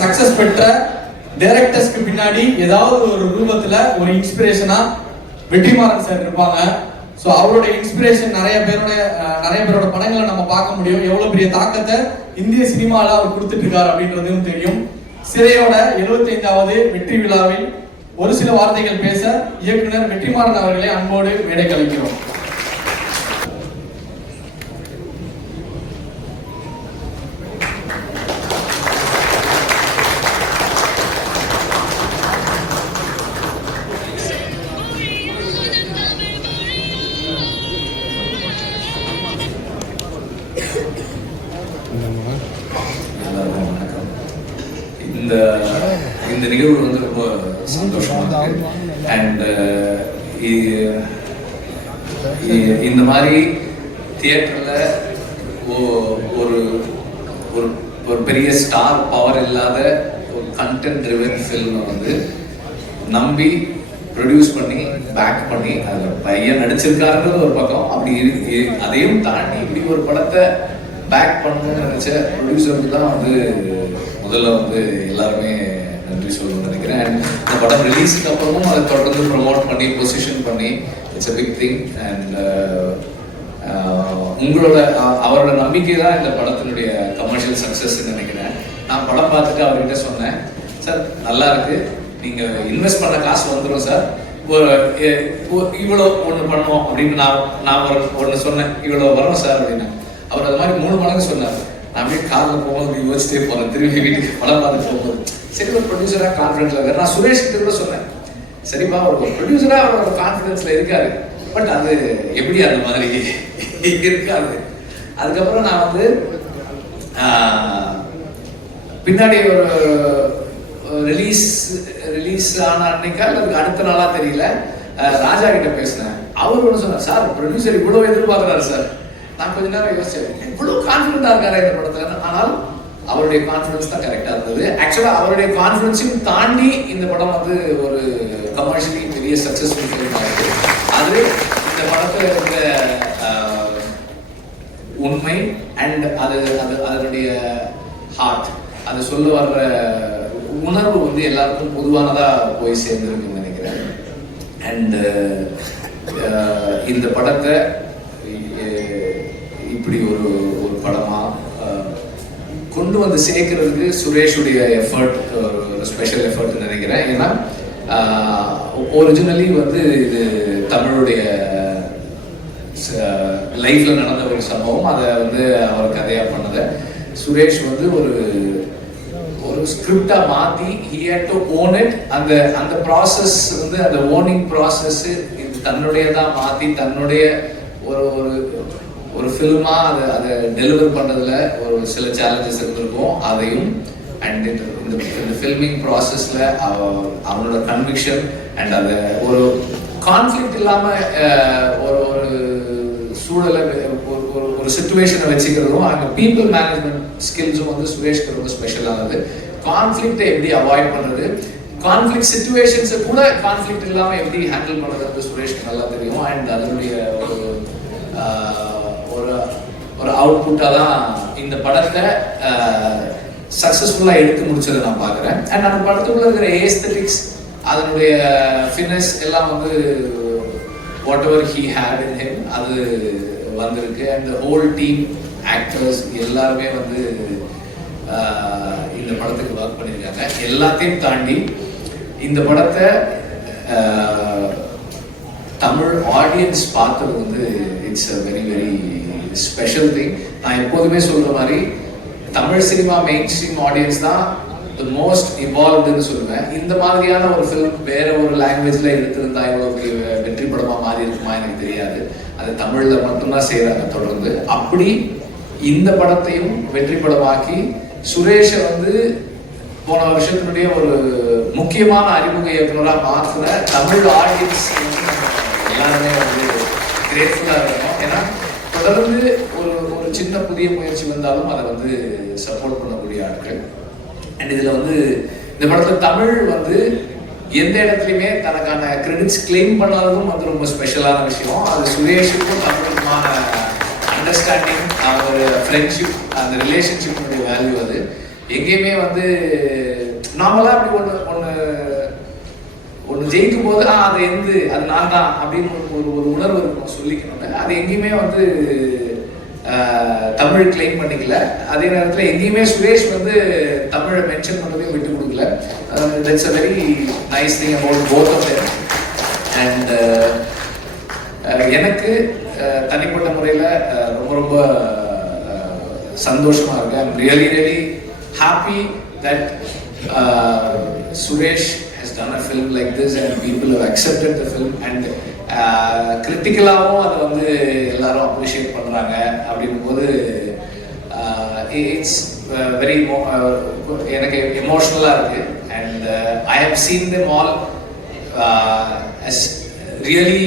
Success பெற்ற டைரக்டர்ஸ்க்கு பின்னாடி ஏதாவது ஒரு ரூபத்துல ஒரு இன்ஸ்பிரேஷனா வெற்றிமாறன் சார் இருப்பாங்க. ஸோ அவருடைய இன்ஸ்பிரேஷன் நிறைய பேரோட படங்களை நம்ம பார்க்க முடியும். எவ்வளவு பெரிய தாக்கத்தை இந்திய சினிமாவில் அவர் கொடுத்துட்டு இருக்காரு அப்படின்றதும் தெரியும். சிறையோட 75வது வெற்றி விழாவில் ஒரு சில வார்த்தைகள் பேச இயக்குனர் வெற்றிமாறன் அவர்களை அன்போடு மேடை கலைக்கிறோம். இந்த நிகழ்வு வந்து ரொம்ப சந்தோஷமா இருக்கு. அண்ட் இந்த மாதிரி தியேட்டர்ல ஒரு ஒரு பெரிய ஸ்டார் பவர் இல்லாத ஒரு கண்டென்ட் ட்ரிவன் ஃபில்ம் வந்து நம்பி ப்ரொடியூஸ் பண்ணி பேக் பண்ணி அதில் பையன் நடிச்சிருக்காருன்றது ஒரு பக்கம், அப்படி அதையும் தாண்டி இப்படி ஒரு படத்தை பேக் பண்ணணும்னு நினைச்ச ப்ரொடியூசருக்கு தான் வந்து முதல்ல வந்து எல்லாருமே நன்றி சொல்லணும்னு நினைக்கிறேன். அண்ட் இந்த படம் ரிலீஸுக்கு அப்புறமும் அதை தொடர்ந்து ப்ரொமோட் பண்ணி பொசிஷன் பண்ணி it's a big thing. And அவரோட நம்பிக்கை தான் இந்த படத்தினுடைய கமர்ஷியல் சக்ஸஸ்ன்னு நினைக்கிறேன். நான் படம் பார்த்துட்டு அவர்கிட்ட சொன்னேன், சார் நல்லா இருக்கு, நீங்க இன்வெஸ்ட் பண்ண காசு வந்துடும் சார், இவ்வளோ ஒன்று பண்ணுவோம் அப்படின்னு நான் ஒன்று சொன்னேன், இவ்வளோ வரும் சார் அப்படின்னு. அவர் அது மாதிரி 3 மடங்கு சொன்னார். நான் அப்படியே காரில் போகும்போது யோசிச்சிட்டே போகிறேன், திரும்பி வீட்டுக்கு படம் பார்த்துட்டு போகும்போது. சரி, ஒரு ப்ரொடியூசராக கான்ஃபிடென்ட்ல இருக்காரு. நான் சுரேஷ் கிட்ட கூட சொன்னேன், சரிப்பா ஒரு ப்ரொடியூசராக அவர் ஒரு கான்ஃபிடென்ஸ்ல இருக்காரு, பட் அது எப்படி அந்த மாதிரி இருக்காது. அதுக்கப்புறம் நான் வந்து பின்னாடி ஒரு ரிலீஸ் ஆன அன்னைக்கா அதுக்கு அடுத்த நாளா தெரியல, ராஜா கிட்ட பேசினேன். அவர் ஒன்று சொன்னார், சார் ப்ரொடியூசர் இவ்வளோ எதிர்பார்க்குறாரு சார். நான் கொஞ்ச நேரம் யோசிச்சேன், இவ்வளவு கான்ஃபிடென்டா இருக்காரு இந்த படத்துல. ஆனால் அவருடைய கான்ஃபிடன்ஸ் தான் கரெக்டா இருந்தது. ஆக்சுவலா அவருடைய கான்ஃபிடன்ஸையும் தாண்டி இந்த படம் வந்து ஒரு கமர்ஷியலி பெரிய சக்சஸ்ஃபுல் ஃபிலிம் ஆயிருக்கு. அது இந்த படத்துல இருக்க உண்மை அண்ட் அதனுடைய ஹார்ட், அது சொல்ல வர்ற உணர்வு வந்து எல்லாருக்கும் பொதுவானதா போய் சேர்ந்துருக்குன்னு நினைக்கிறேன். அண்ட் இந்த படத்தை இப்படி ஒரு படமா கொண்டு வந்து சேர்க்கறதுக்கு சுரேஷுடைய எஃபர்ட் ஒரு ஸ்பெஷல் எஃபர்ட் நினைக்கிறேன். ஏன்னா ஒரிஜினலி வந்து இது தமிழுடைய லைஃப்ல நடந்த ஒரு சம்பவம், அதை வந்து அவர் கதையா பண்ணதை சுரேஷ் வந்து ஒரு ஸ்கிரிப்டா மாத்தி he had to own it. அந்த ப்ராசஸ் வந்து அந்த ஓனிங் ப்ராசஸ் இது தன்னுடையதா மாத்தி தன்னுடைய ஒரு ஃபில்மா அதை டெலிவர் பண்றதுல ஒரு சில சேலஞ்சஸ் இருந்திருக்கும். அதையும் அண்ட் இந்த ஃபில்மிங் ப்ராசஸ்ல அவனோட கன்விக்ஷன் அண்ட் அதை ஒரு கான்ஃபிளிக்ட் இல்லாம ஒரு சூழலை ஒரு சிச்சுவேஷனை வச்சுக்கிறதும் அங்கே பீப்புள் மேனேஜ்மெண்ட் ஸ்கில்ஸும் வந்து சுரேஷ்க்கு ரொம்ப ஸ்பெஷலானது. கான்ஃபிளிக்டை எப்படி அவாய்ட் பண்றது, கான்ஃபிளிக்ட் சிச்சுவேஷன்ஸை கூட கான்ஃபிளிக்ட் இல்லாம எப்படி ஹேண்டில் பண்றது சுரேஷ்க்கு நல்லா தெரியும். அண்ட் அதனுடைய ஒரு அவுட்புட்டா தான் இந்த படத்தை சக்சஸ்ஃபுல்லா எடுத்து முடிச்சதை நான் பார்க்குறேன். அண்ட் அந்த படத்துக்குள்ள இருக்கிற ஏஸ்தெட்டிக்ஸ், அதனுடைய ஃபிட்னஸ் எல்லாம் வந்து whatever he had in him அது வந்திருக்கு. அண்ட் ஹோல் டீம் ஆக்டர்ஸ் எல்லாருமே வந்து இந்த படத்துக்கு ஒர்க் பண்ணியிருக்காங்க. எல்லாத்தையும் தாண்டி இந்த படத்தை தமிழ் ஆடியன்ஸ் பார்த்தது வந்து it's a very very special thing. நான் எப்போதுமே சொல்ற மாதிரி Tamil cinema main stream audience தான் தி மோஸ்ட் இவால்வ்டுன்னு சொல்லுவேன். இந்த மாதிரியான ஒரு ஃபிலிம் வேற ஒரு லாங்குவேஜ்ல எடுத்திருந்தா இவ்வளவு வெற்றி படமா மாறி இருக்குமா எனக்கு தெரியாது. அது தமிழ்ல மட்டும்தான் செய்யறாங்க தொடர்ந்து. அப்படி இந்த படத்தையும் வெற்றி படமாக்கி சுரேஷை வந்து போன வருஷத்தினுடைய ஒரு முக்கியமான அறிமுக இயக்குனராக மாற்றின தமிழ் ஆடியன்ஸ் எல்லாருமே வந்து கிரேட்ஃபுல்லா இருக்கணும். ஏன்னா தொடர்ந்து ஒரு சின்ன புதிய முயற்சி வந்தாலும் அதை வந்து சப்போர்ட் பண்ணக்கூடிய ஆட்கள். அண்ட் இதுல வந்து இந்த படத்துல தமிழ் வந்து எந்த இடத்துலையுமே தனக்கான கிரெடிட்ஸ் கிளைம் பண்ணாததும் வந்து ரொம்ப ஸ்பெஷலான விஷயம். அது சுரேஷுக்கும் தமிழுக்குமான அண்டர்ஸ்டாண்டிங், ஒரு ஃப்ரெண்ட்ஷிப், அந்த ரிலேஷன்ஷிப்னுடைய வேல்யூ அது எங்கேயுமே வந்து ஜெயிக்கும் போது அது அது நான் தான் அப்படின்னு ஒரு உணர்வு இருக்கும் சொல்லிக்கணும்னு. அது எங்கேயுமே வந்து தமிழ் கிளைம் பண்ணிக்கல. அதே நேரத்தில் எங்கேயுமே சுரேஷ் வந்து தமிழை மென்ஷன் பண்ணதையும் விட்டு கொடுக்கல. That's a very nice thing about both of them. And எனக்கு தனிப்பட்ட முறையில் ரொம்ப ரொம்ப சந்தோஷமா இருக்கு. I am really really happy that Suresh has done a film like this and people have accepted the film and கிரிட்டிக்கலாகவும் அதை வந்து எல்லாரும் அப்ரிஷியேட் பண்ணுறாங்க. அப்படிங்கும்போது இட்ஸ் வெரி எனக்கு எமோஷ்னலாக இருக்குது. And I have seen them all as really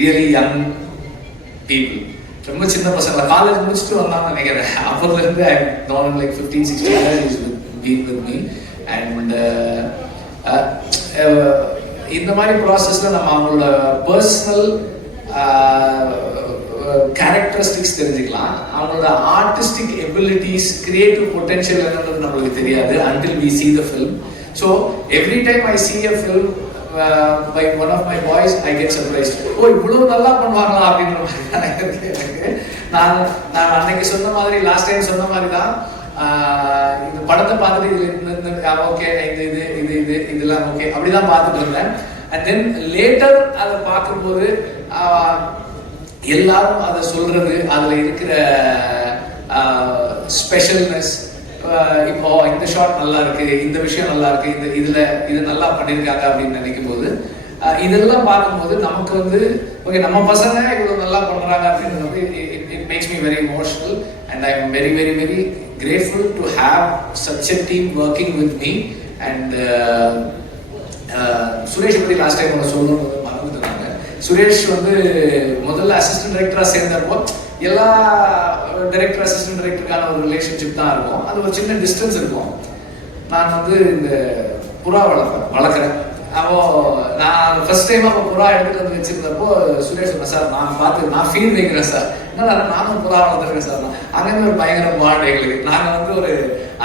really young people. ரொம்ப சின்ன பசங்க காலேஜ் முடிச்சுட்டு வந்தான்னு நினைக்கிறேன். அப்போதுலேருந்து I known like 15-16 years he's been with me. And இந்த மாதிரி ப்ராசஸில் நம்ம அவங்களோட பர்சனல் கேரக்டரிஸ்டிக்ஸ் தெரிஞ்சுக்கலாம். அவங்களோட ஆர்டிஸ்டிக் எபிலிட்டிஸ், கிரியேட்டிவ் பொட்டென்ஷியல் என்னன்றது நம்மளுக்கு தெரியாது until we see the film. So every time I see a film by one of my boys, I get surprised. இவ்வளவு நல்லா பண்ணுவாங்களா அப்படின்ற மாதிரி எனக்கு. நான் அன்னைக்கு சொன்ன மாதிரி, லாஸ்ட் டைம் சொன்ன மாதிரி தான், இந்த படத்தை பார்த்துட்டு இதுல ஓகே இதெல்லாம் ஓகே அப்படிதான் பார்த்துட்டு இருந்தேன். அண்ட் தென் லேட்டர் அதை பார்க்கும்போது எல்லாரும் அதை சொல்றது, அதுல இருக்கிற ஸ்பெஷல்னஸ், இப்போ இந்த ஷாட் நல்லா இருக்கு, இந்த விஷயம் நல்லா இருக்கு, இது நல்லா பண்ணியிருக்காங்க அப்படின்னு நினைக்கும் போது, இதெல்லாம் பார்க்கும்போது நமக்கு வந்து ஓகே நம்ம பசங்க இவ்வளவு நல்லா பண்றாங்க அப்படின்றது it makes me very emotional. And I am very very very grateful to have such a team working with me. And Suresh பத்தி லாஸ்ட் டைம் சொல்லும்போது மறந்துட்டாங்க. சுரேஷ் வந்து முதல்ல அசிஸ்டன்ட் டைரக்டரா சேர்ந்தப்போ எல்லா டைரக்டர் அசிஸ்டன்ட் டைரக்டருக்கான ஒரு ரிலேஷன்ஷிப் தான் இருக்கும். அது ஒரு சின்ன டிஸ்டன்ஸ் இருக்கும். நான் வந்து இந்த புறா வளர்க்குறேன். அப்போ நான் ஃபர்ஸ்ட் டைம் அப்போ புறா எடுத்துட்டு வந்து வச்சிருந்தப்போ சுரேஷ் சொன்னேன், சார் நான் ஃபீல் வைக்கிறேன் சார், என்ன நானும் புறா வளர்த்துருக்கேன் சார். அங்கேருந்து ஒரு பயங்கர பாண்ட் எங்களுக்கு. நாங்கள் வந்து ஒரு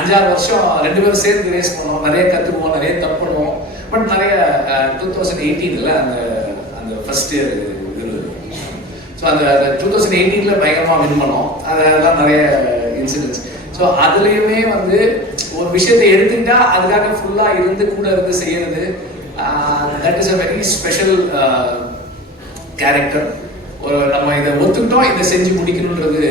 5-6 வருஷம் 2 பேரும் சேர்ந்து ரேஸ் பண்ணுவோம், நிறைய கற்றுக்குவோம், நிறைய தப்பு பண்ணுவோம். பட் நிறைய 2018 அந்த ஃபர்ஸ்ட் இயர் இது, ஸோ அந்த 2018 பயங்கரமாக வின் பண்ணோம். அதெல்லாம் நிறைய இன்சிடென்ட்ஸ். ஸோ அதுலேயுமே வந்து ஒரு விஷயத்தை எடுத்துக்கிட்டா அதுக்காக ஃபுல்லாக இருந்து கூட இருந்து செய்யறது, that is a very special character. ஒரு நம்ம இதை ஒத்துக்கிட்டோம், இதை செஞ்சு முடிக்கணுன்றது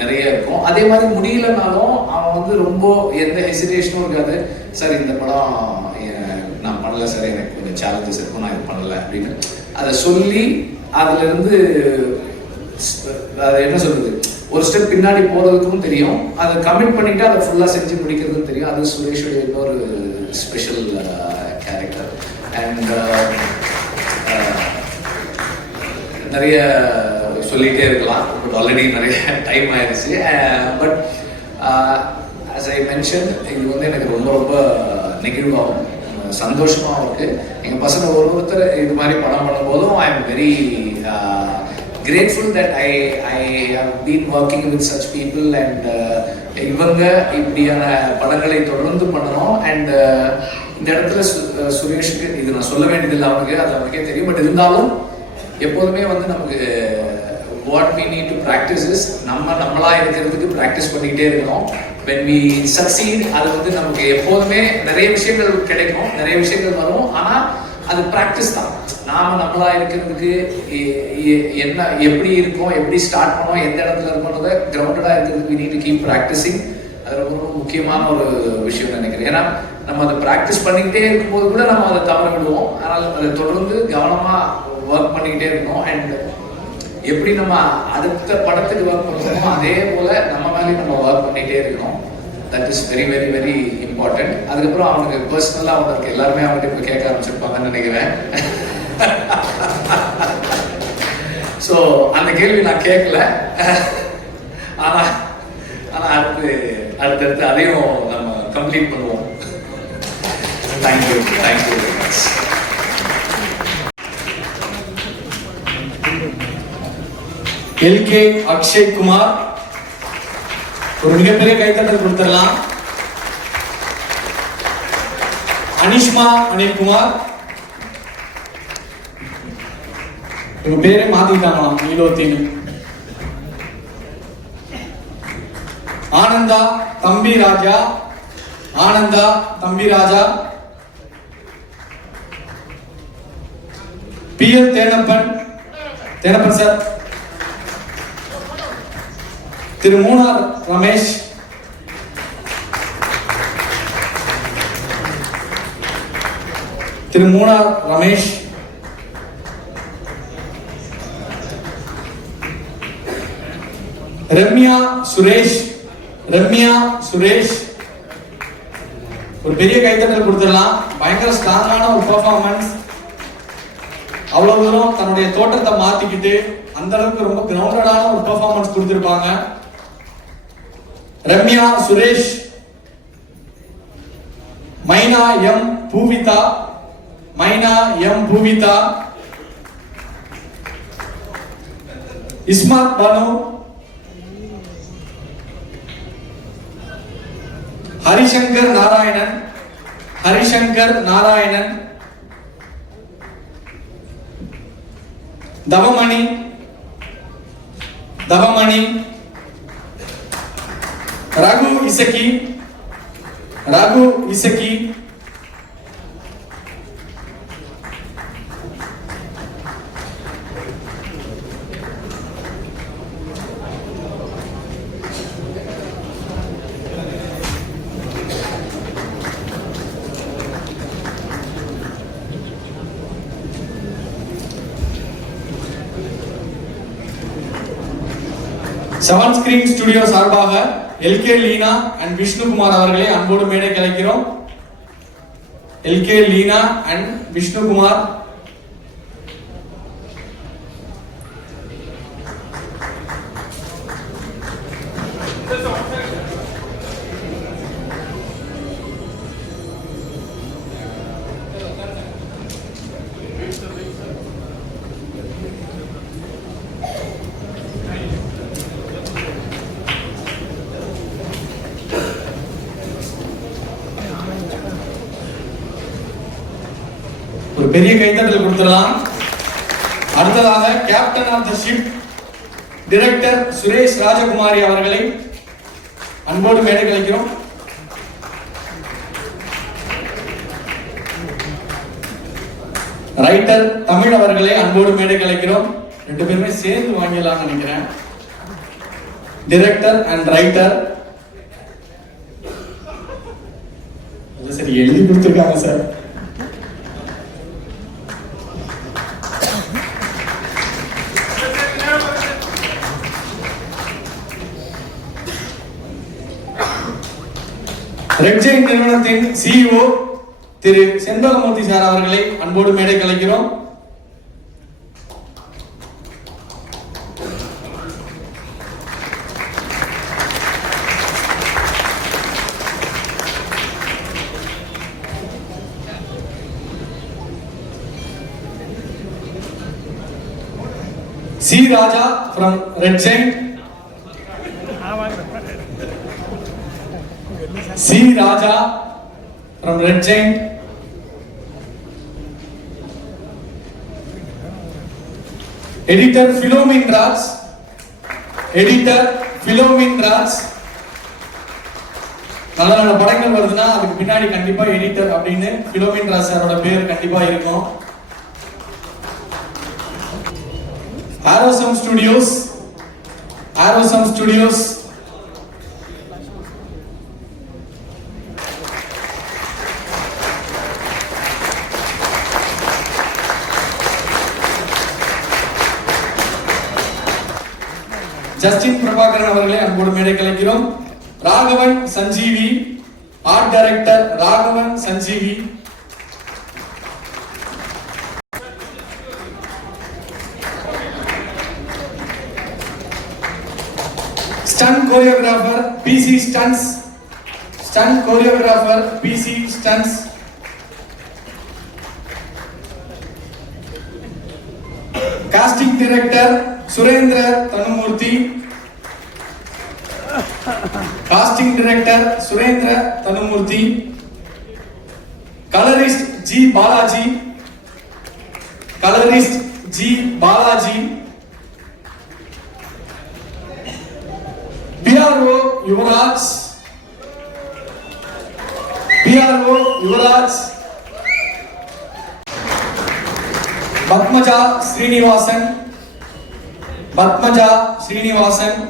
நிறைய இருக்கும். அதே மாதிரி முடியலனாலும் அவன் வந்து ரொம்ப எந்த ஹெசிடேஷனும் இருக்காது. சார் இந்த படம் நான் பண்ணல சார், எனக்கு கொஞ்சம் சேலஞ்சஸ் இருக்கும், நான் இது பண்ணல அப்படின்னு அதை சொல்லி அதுல இருந்து அது என்ன சொல்றது, ஒரு ஸ்டெப் பின்னாடி போறதுக்கும் தெரியும், அதை கமிட் பண்ணிட்டு அதை ஃபுல்லா செஞ்சு முடிக்கிறதுக்கும் தெரியும். அது சுரேஷோட இன்னொரு ஸ்பெஷல் கேரக்டர். அண்ட் நிறைய சொல்லிட்டே இருக்கலாம், பட் ஆல்ரெடி நிறைய டைம் ஆயிடுச்சு. பட் ஆஸ் ஐ மென்ஷன், இது வந்து எனக்கு ரொம்ப ரொம்ப நெகிழ்வாகும், சந்தோஷமாகவும் இருக்கு. எங்கள் பசங்க ஒருத்தர் இது மாதிரி படம் பண்ணும்போதும் I am very grateful that I have been working with such people and இவங்க இப்படியான படங்களை தொடர்ந்து பண்ணணும். அண்ட் இந்த இடத்துல சுரேஷுக்கு இது நான் சொல்ல வேண்டியதில்லை, அவனுக்கு அது அவனுக்கே தெரியும். பட் இருந்தாலும் எப்போதுமே வந்து நமக்கு what we need to practice is நம்மளா இருக்கிறதுக்கு ப்ராக்டிஸ் பண்ணிக்கிட்டே இருக்கணும். when we succeed, அது வந்து நமக்கு எப்போதுமே நிறைய விஷயங்கள் கிடைக்கும், நிறைய விஷயங்கள் வரும். ஆனால் அது ப்ராக்டிஸ் தான். நாம நம்மளா இருக்கிறதுக்கு என்ன எப்படி இருக்கும், எப்படி ஸ்டார்ட் பண்ணோம், எந்த இடத்துல இருக்கணும்ன்றத கிரவுண்டடா இருக்கிறதுக்கு we need to keep practicing. அது ரொம்ப முக்கியமான ஒரு விஷயம் நினைக்கிறேன். ஏன்னா நம்ம அதை ப்ராக்டிஸ் பண்ணிக்கிட்டே இருக்கும்போது கூட நம்ம அதை தவற விடுவோம். ஆனால் அதை தொடர்ந்து கவனமா ஒர்க் பண்ணிக்கிட்டே இருக்கணும். அண்ட் எப்படி நம்ம அடுத்த படத்துக்கு ஒர்க் பண்ணுறோமோ அதே போல நம்ம மேலேயும் நம்ம ஒர்க் பண்ணிகிட்டே இருக்கணும். That is very very very important. அதுக்கப்புறம் அவனுக்கு பர்சனலாக அவனுக்கு எல்லாருமே அவன்கிட்ட இப்போ கேட்க ஆரம்பிச்சிருப்பாங்கன்னு நினைக்கிறேன். ஸோ அந்த கேள்வி நான் கேட்கல, ஆனால் அடுத்தடுத்து அதையும் நம்ம கம்ப்ளீட் பண்ணுவோம். Thank you thank you very much. எல்கே அக்ஷய் குமார், ஒரு மிகப்பெரிய கைத்தட்டல் கொடுத்துடலாம். அனிஷ்மா அனில்குமார், இவங்க பேரே மாத்திட்டாங்களாம் நீலோத்தின்னு. ஆனந்தா தம்பி ராஜா, ஆனந்தா தம்பி ராஜா. பிஎல் தேனப்பன், தேனப்பன் சார். திரு மூனார் ரமேஷ், திரு மூனார் ரமேஷ். ரம்யா சுரேஷ், ரம்யா சுரேஷ். ஒரு பெரிய கைத்தட்டல் கொடுத்துடலாம். பயங்கர ஸ்ட்ராங்கான ஒரு பெர்ஃபார்மன்ஸ். அவ்வளவு தூரம் தன்னுடைய தோற்றத்தை மாத்திக்கிட்டு அந்த அளவுக்கு ரொம்ப கிரவுண்டடான ஒரு பெர்ஃபார்மன்ஸ் கொடுத்திருப்பாங்க. ரம்யா சுரேஷ். மைனா M Poovitha, Maina M Poovitha. Ismath Banu, Harishankar Narayanan, Harishankar Narayanan. Thavamani, Thavamani. Raghu Isakki, Raghu Isakki. Seven screen studio சார்பாக எல்கே லீனா அண்ட் விஷ்ணுகுமார் அவர்களை அன்போடு மேடை கலைக்கிறோம். எல்கே லீனா அண்ட் விஷ்ணுகுமார். ஒரு பெரிய கைத்தட்டல் கொடுத்துடலாம். அடுத்ததாக captain of the ship director Suresh Rajakumari அவர்களை அன்போடு மேடை கலைக்கிறோம். ரைட்டர் தமிழ் அவர்களை அன்போடு மேடை கலைக்கிறோம். ரெண்டு பேருமே சேர்ந்து வாங்கலாம் நினைக்கிறேன். Director and writer. சரி, எழுதி கொடுத்துருக்காங்க சார். ரெட் ஜெயின்ட் நிறுவனத்தின் சிஇஓ திரு செண்பகமூர்த்தி சார் அவர்களை அன்போடு மேடை கலைக்கிறோம். C Raja from Red Giant. C. Raja from Red Giant. Editor Philomin Raj. Editor Philomin Raj. நல்ல நல்ல படங்கள் வருதுன்னா அதுக்கு பின்னாடி கண்டிப்பா எடிட்டர் அப்படின்னு Philomin Raj சாரோட பேர் கண்டிப்பா இருக்கும். Arosam Studios. Arosam Studios. Justin Prabhakaran அவர்களை அன்போடு மேடை கலைக்கிறோம். Raghavan Sanjeevi, art director Raghavan Sanjeevi. Stunt choreographer PC stunts, stunt choreographer PC stunts. Casting director Surendra Thanumoorthy, casting director Surendra Thanumoorthy. Colourist G Balaji, colourist G Balaji. PRO Yuvraj. PRO Yuvraj. Padmaja Srinivasan. Padmaja Srinivasan.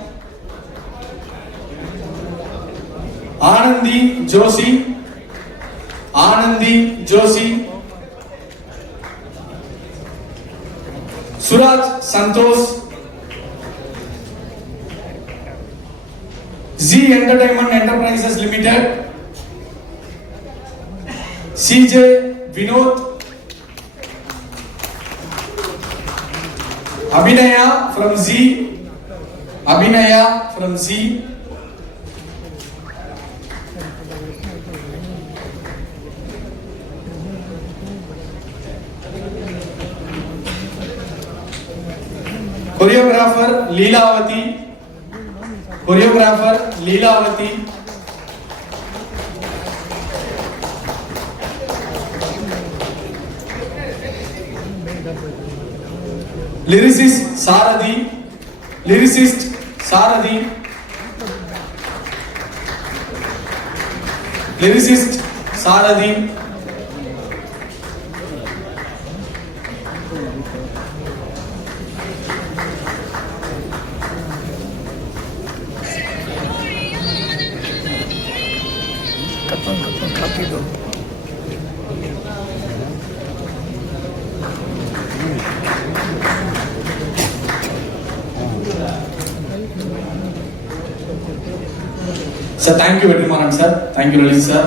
Anandhi Joshi. Anandhi Joshi. Suraj Santhosh. Zee Entertainment Enterprises Limited. CJ Vinod. Abhinaya from Z. Abhinaya from Z. Choreographer Leelavathi. Choreographer Leelavathi. Lyricist Sarathi. Lyricist Sarathi. Lyricist Sarathi. Sir, thank you very much, sir. Thank you, really, sir.